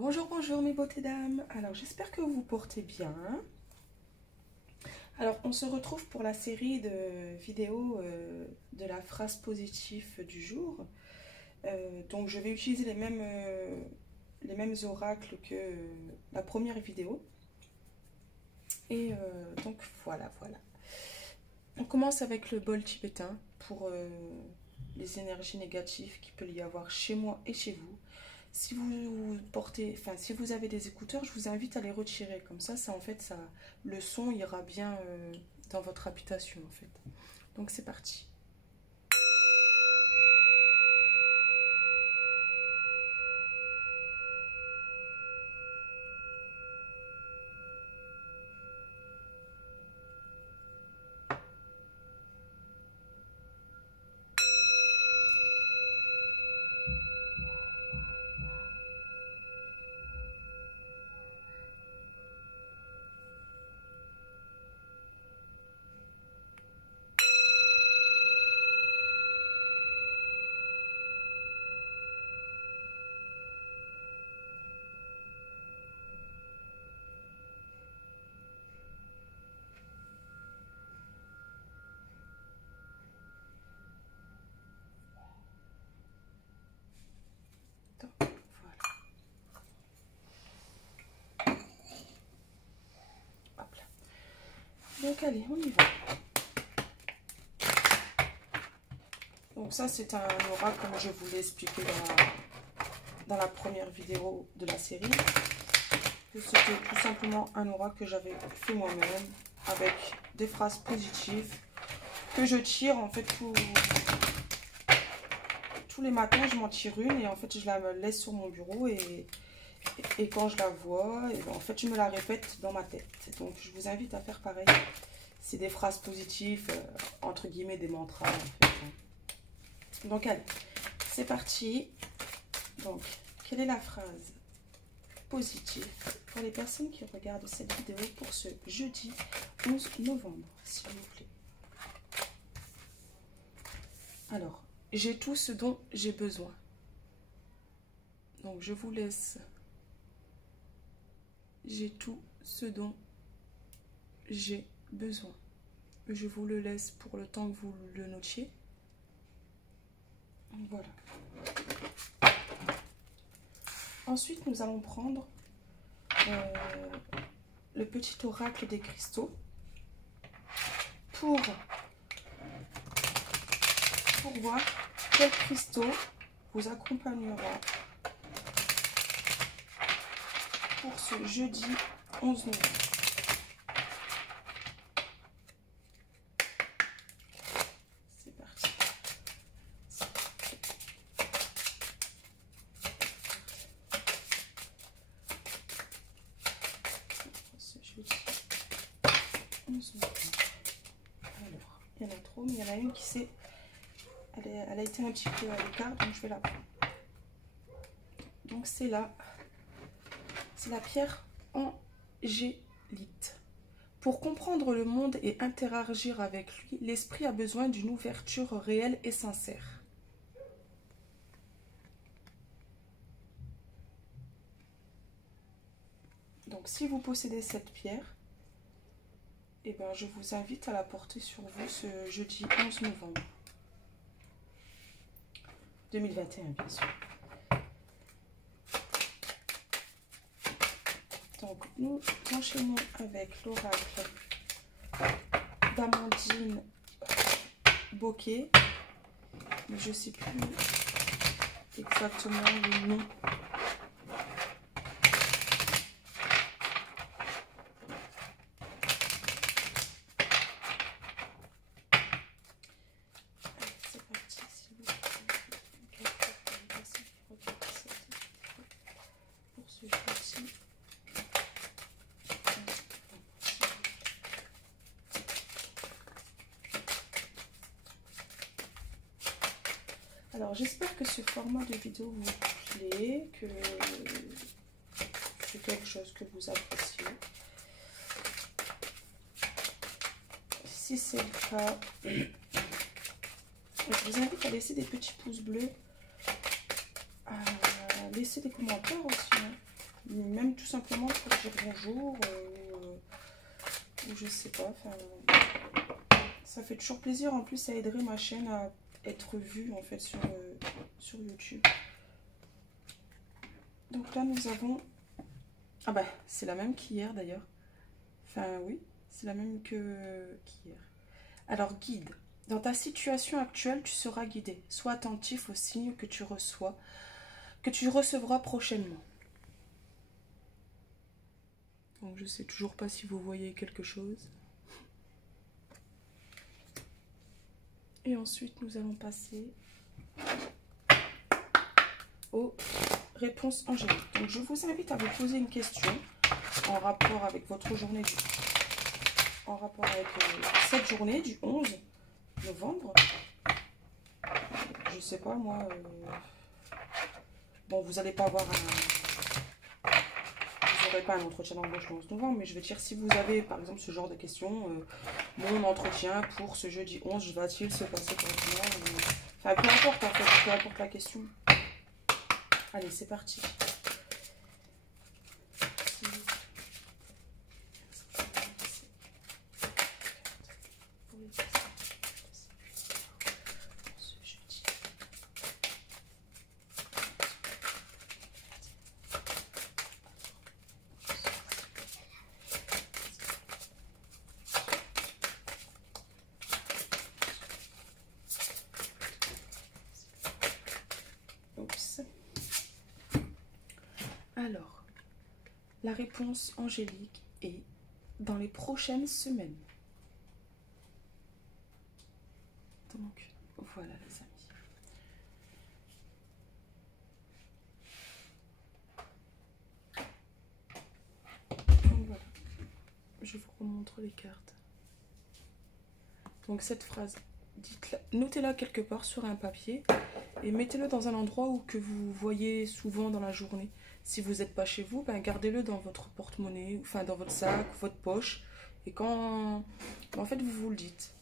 Bonjour, bonjour mes beautés dames. Alors j'espère que vous vous portez bien. Alors on se retrouve pour la série de vidéos de la phrase positive du jour. Donc je vais utiliser les mêmes oracles que la première vidéo. Et donc voilà. On commence avec le bol tibétain pour les énergies négatives qu'il peut y avoir chez moi et chez vous. Si si vous avez des écouteurs, je vous invite à les retirer. Comme ça, le son ira bien dans votre habitation en fait. Donc c'est parti. Donc allez, on y va. Donc ça c'est un aura comme je vous l'ai expliqué dans la première vidéo de la série. C'était tout simplement un aura que j'avais fait moi-même avec des phrases positives que je tire en fait tous les matins. Je m'en tire une et en fait je la laisse sur mon bureau et quand je la vois, en fait je me la répète dans ma tête. Donc je vous invite à faire pareil. C'est des phrases positives, entre guillemets des mantras en fait. Donc allez, c'est parti. Donc, quelle est la phrase positive pour les personnes qui regardent cette vidéo pour ce jeudi 11 novembre, s'il vous plaît? Alors, j'ai tout ce dont j'ai besoin. Donc je vous laisse. J'ai tout ce dont j'ai besoin. Je vous le laisse pour le temps que vous le notiez. Voilà. Ensuite, nous allons prendre le petit oracle des cristaux pour voir quel cristaux vous accompagnera pour ce jeudi 11 novembre. C'est parti. Ce jeudi 11 novembre. Alors, il y en a trop, mais il y en a une qui s'est... Elle a été un petit peu à l'écart, donc je vais la prendre. Donc c'est la pierre angélite. Pour comprendre le monde et interagir avec lui, l'esprit a besoin d'une ouverture réelle et sincère. Donc si vous possédez cette pierre, eh ben, je vous invite à la porter sur vous ce jeudi 11 novembre 2021, bien sûr. Donc, nous enchaînons avec l'oracle d'Amandine Bocquet. Mais je ne sais plus exactement le nom. C'est parti, s'il vous plaît. Pour ce jeudi. Alors j'espère que ce format de vidéo vous plaît, que c'est quelque chose que vous appréciez. Si c'est le cas, je vous invite à laisser des petits pouces bleus, à laisser des commentaires aussi, hein, Même tout simplement pour dire bonjour, ou je sais pas. Ça fait toujours plaisir. En plus, ça aiderait ma chaîne à être vue en fait sur YouTube. Donc là, nous avons... Ah bah, c'est la même qu'hier d'ailleurs. Enfin, oui, c'est la même qu'hier. Alors, guide. Dans ta situation actuelle, tu seras guidé. Sois attentif aux signes que tu reçois, que tu recevras prochainement. Donc, je sais toujours pas si vous voyez quelque chose. Et ensuite, nous allons passer aux réponses angéliques. Donc, je vous invite à vous poser une question en rapport avec votre journée, en rapport avec cette journée du 11 novembre. Je sais pas, moi... Bon, vous n'allez pas avoir vous n'aurez pas un entretien d'embauche le 11 novembre, mais je veux dire, si vous avez, par exemple, ce genre de questions, mon entretien pour ce jeudi 11, va-t-il se passer correctement Enfin, peu importe, en fait, peu importe la question. Allez, c'est parti. Alors, la réponse angélique est dans les prochaines semaines. Donc, voilà les amis. Donc voilà, je vous remontre les cartes. Donc cette phrase, notez-la quelque part sur un papier et mettez-le dans un endroit où que vous voyez souvent dans la journée. Si vous n'êtes pas chez vous, ben gardez-le dans votre porte-monnaie, enfin dans votre sac, votre poche. Et quand, en fait, vous le dites.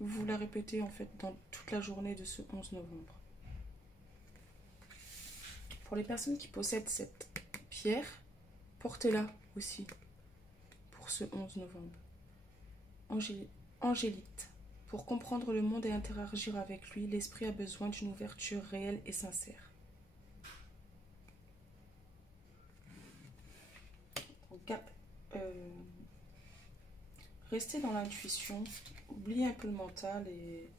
Vous la répétez en fait dans toute la journée de ce 11 novembre. Pour les personnes qui possèdent cette pierre, portez-la aussi pour ce 11 novembre. Angélite. Pour comprendre le monde et interagir avec lui, l'esprit a besoin d'une ouverture réelle et sincère. Restez dans l'intuition, oubliez un peu le mental et...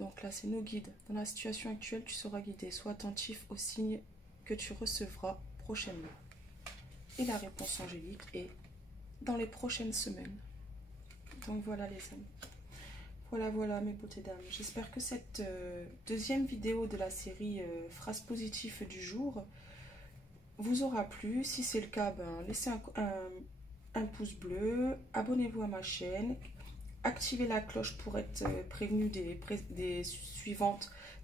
Donc là, c'est nos guides. Dans la situation actuelle, tu seras guidé. Sois attentif aux signes que tu recevras prochainement. Et la réponse angélique est dans les prochaines semaines. Donc voilà les amis. Voilà mes beautés dames. J'espère que cette deuxième vidéo de la série Phrases positives du jour vous aura plu. Si c'est le cas, ben, laissez un pouce bleu, abonnez-vous à ma chaîne, activez la cloche pour être prévenu des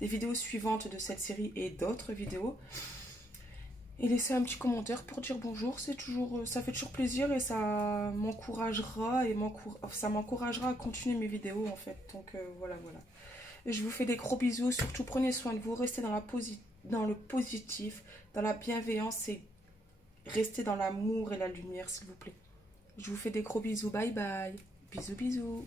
vidéos suivantes de cette série et d'autres vidéos. Et laissez un petit commentaire pour dire bonjour, ça fait toujours plaisir et ça m'encouragera à continuer mes vidéos en fait. Donc voilà. Et je vous fais des gros bisous, surtout prenez soin de vous, restez dans le positif, dans la bienveillance et restez dans l'amour et la lumière s'il vous plaît. Je vous fais des gros bisous, bye bye, bisous.